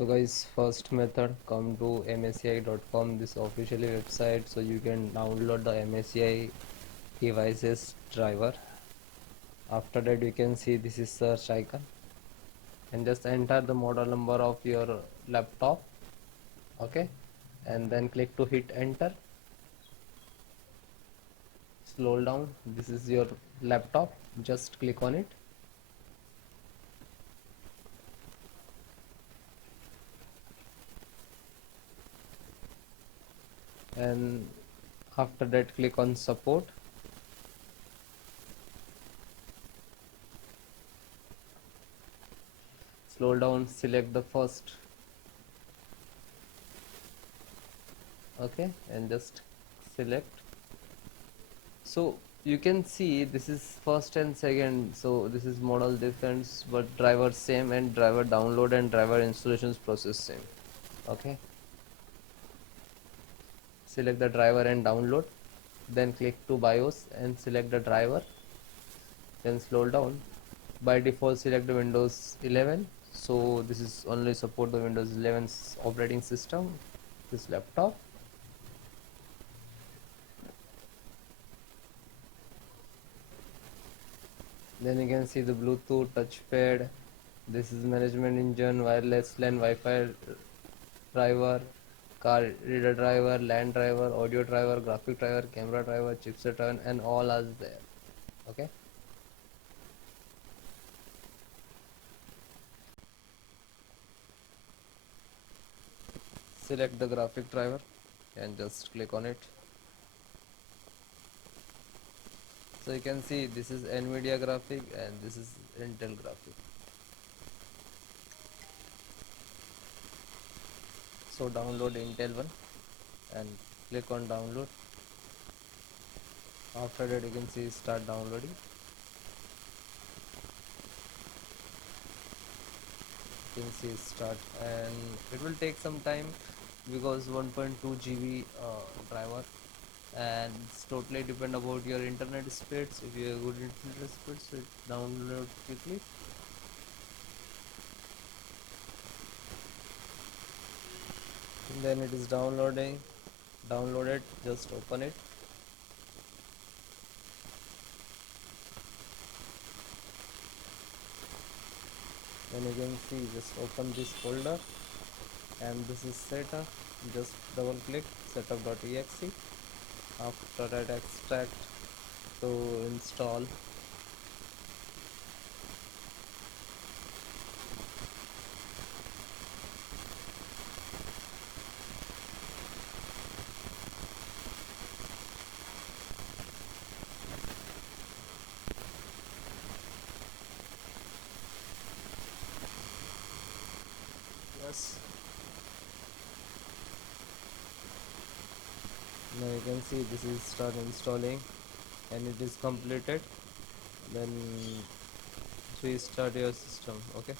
So guys, first method, come to msi.com, this officially website, so you can download the MSI devices driver. After that you can see this is search icon and just enter the model number of your laptop. Okay, and then click to hit enter. Scroll down, this is your laptop, just click on it. And after that click on support. Scroll down, select the first. Okay, and just select. So you can see this is first and second, so this is model difference but driver same, and driver download and driver installations process same. Okay, select the driver and download, then click to BIOS and select the driver, then scroll down. By default select the Windows 11, so this is only support the Windows 11 operating system, this laptop. Then you can see the Bluetooth touchpad, this is management engine, wireless LAN, Wi-Fi driver, car reader driver, LAN driver, audio driver, graphic driver, camera driver, chipset driver, and all are there. Okay, select the graphic driver and just click on it. So you can see this is NVIDIA graphic and this is Intel graphic. So download Intel one and click on download. After that you can see start downloading. You can see start, and it will take some time because 1.2 GB driver, and it's totally depend about your internet speeds. If you have good internet speeds, it download quickly. And then it is downloaded, just open it. Then you can see just open this folder, and this is setup. Just double click setup.exe. After that extract to install. Yes, now you can see this is start installing and it is completed. Then restart your system. Okay.